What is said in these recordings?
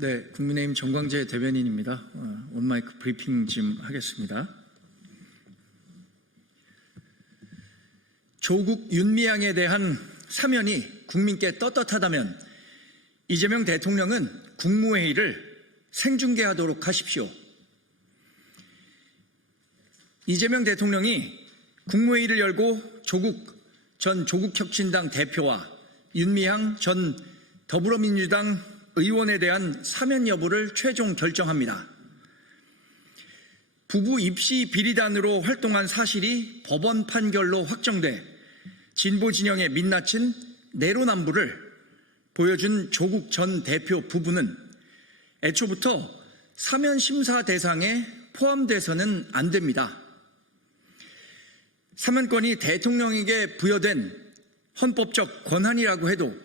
네, 국민의힘 정광재 대변인입니다. 온마이크 브리핑 좀 하겠습니다. 조국 윤미향에 대한 사면이 국민께 떳떳하다면 이재명 대통령은 국무회의를 생중계하도록 하십시오. 이재명 대통령이 국무회의를 열고 조국 전 조국혁신당 대표와 윤미향 전 더불어민주당 의원에 대한 사면 여부를 최종 결정합니다. 부부 입시 비리단으로 활동한 사실이 법원 판결로 확정돼 진보 진영의 민낯은 내로남불을 보여준 조국 전 대표 부부는 애초부터 사면 심사 대상에 포함돼서는 안 됩니다. 사면권이 대통령에게 부여된 헌법적 권한이라고 해도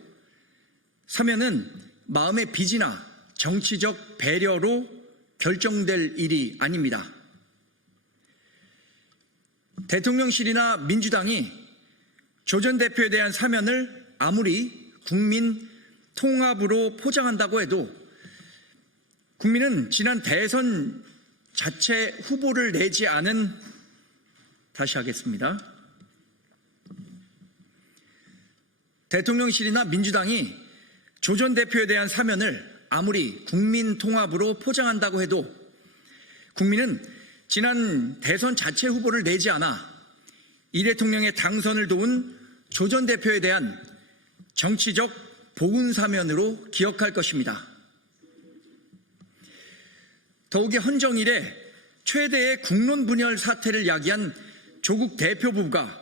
사면은 마음의 빚이나 정치적 배려로 결정될 일이 아닙니다. 대통령실이나 민주당이 조 전 대표에 대한 사면을 아무리 국민 통합으로 포장한다고 해도 국민은 지난 대선 자체 후보를 내지 않은 다시 하겠습니다. 대통령실이나 민주당이 조 전 대표에 대한 사면을 아무리 국민 통합으로 포장한다고 해도 국민은 지난 대선 자체 후보를 내지 않아 이 대통령의 당선을 도운 조 전 대표에 대한 정치적 보훈 사면으로 기억할 것입니다. 더욱이 헌정 이래 최대의 국론 분열 사태를 야기한 조국 대표 부부가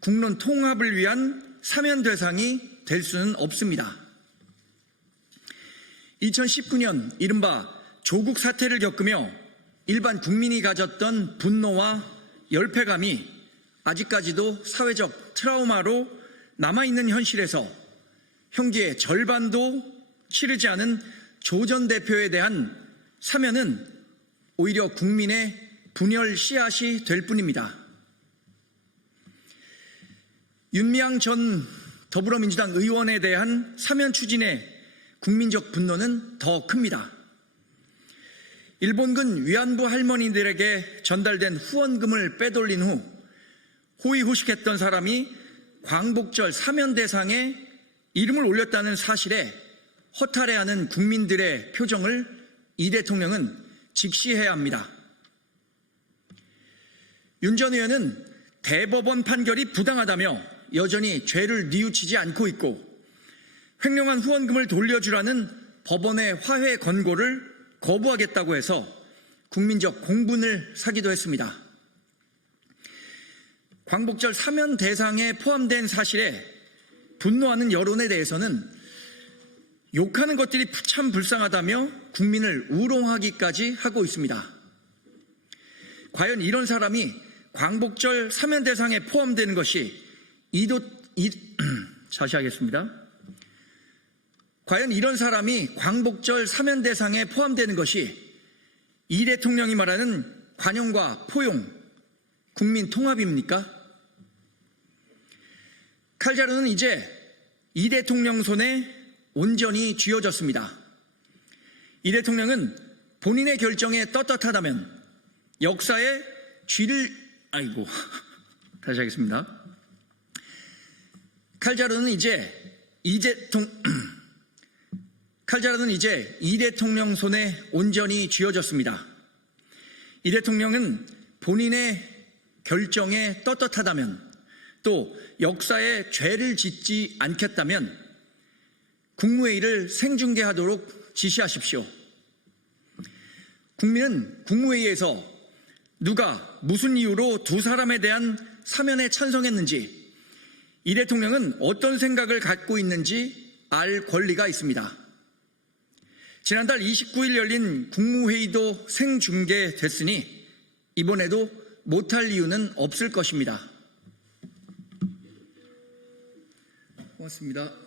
국론 통합을 위한 사면 대상이 될 수는 없습니다. 2019년 이른바 조국 사태를 겪으며 일반 국민이 가졌던 분노와 열패감이 아직까지도 사회적 트라우마로 남아있는 현실에서 형기의 절반도 치르지 않은 조 전 대표에 대한 사면은 오히려 국민의 분열 씨앗이 될 뿐입니다. 윤미향 전 더불어민주당 의원에 대한 사면 추진에 국민적 분노는 더 큽니다. 일본군 위안부 할머니들에게 전달된 후원금을 빼돌린 후 호의호식했던 사람이 광복절 사면 대상에 이름을 올렸다는 사실에 허탈해하는 국민들의 표정을 이 대통령은 직시해야 합니다. 윤 전 의원은 대법원 판결이 부당하다며 여전히 죄를 뉘우치지 않고 있고 횡령한 후원금을 돌려주라는 법원의 화해 권고를 거부하겠다고 해서 국민적 공분을 사기도 했습니다. 광복절 사면 대상에 포함된 사실에 분노하는 여론에 대해서는 욕하는 것들이 참 불쌍하다며 국민을 우롱하기까지 하고 있습니다. 과연 이런 사람이 광복절 사면 대상에 포함되는 것이 다시 하겠습니다. 과연 이런 사람이 광복절 사면 대상에 포함되는 것이 이 대통령이 말하는 관용과 포용, 국민 통합입니까? 칼자루는 이제 이 대통령 손에 온전히 쥐어졌습니다. 이 대통령은 본인의 결정에 떳떳하다면 역사의 다시 하겠습니다. 칼자루는 이제 이 대통령 손에 온전히 쥐어졌습니다. 이 대통령은 본인의 결정에 떳떳하다면 또 역사에 죄를 짓지 않겠다면 국무회의를 생중계하도록 지시하십시오. 국민은 국무회의에서 누가 무슨 이유로 두 사람에 대한 사면에 찬성했는지 이 대통령은 어떤 생각을 갖고 있는지 알 권리가 있습니다. 지난달 29일 열린 국무회의도 생중계됐으니 이번에도 못할 이유는 없을 것입니다. 고맙습니다.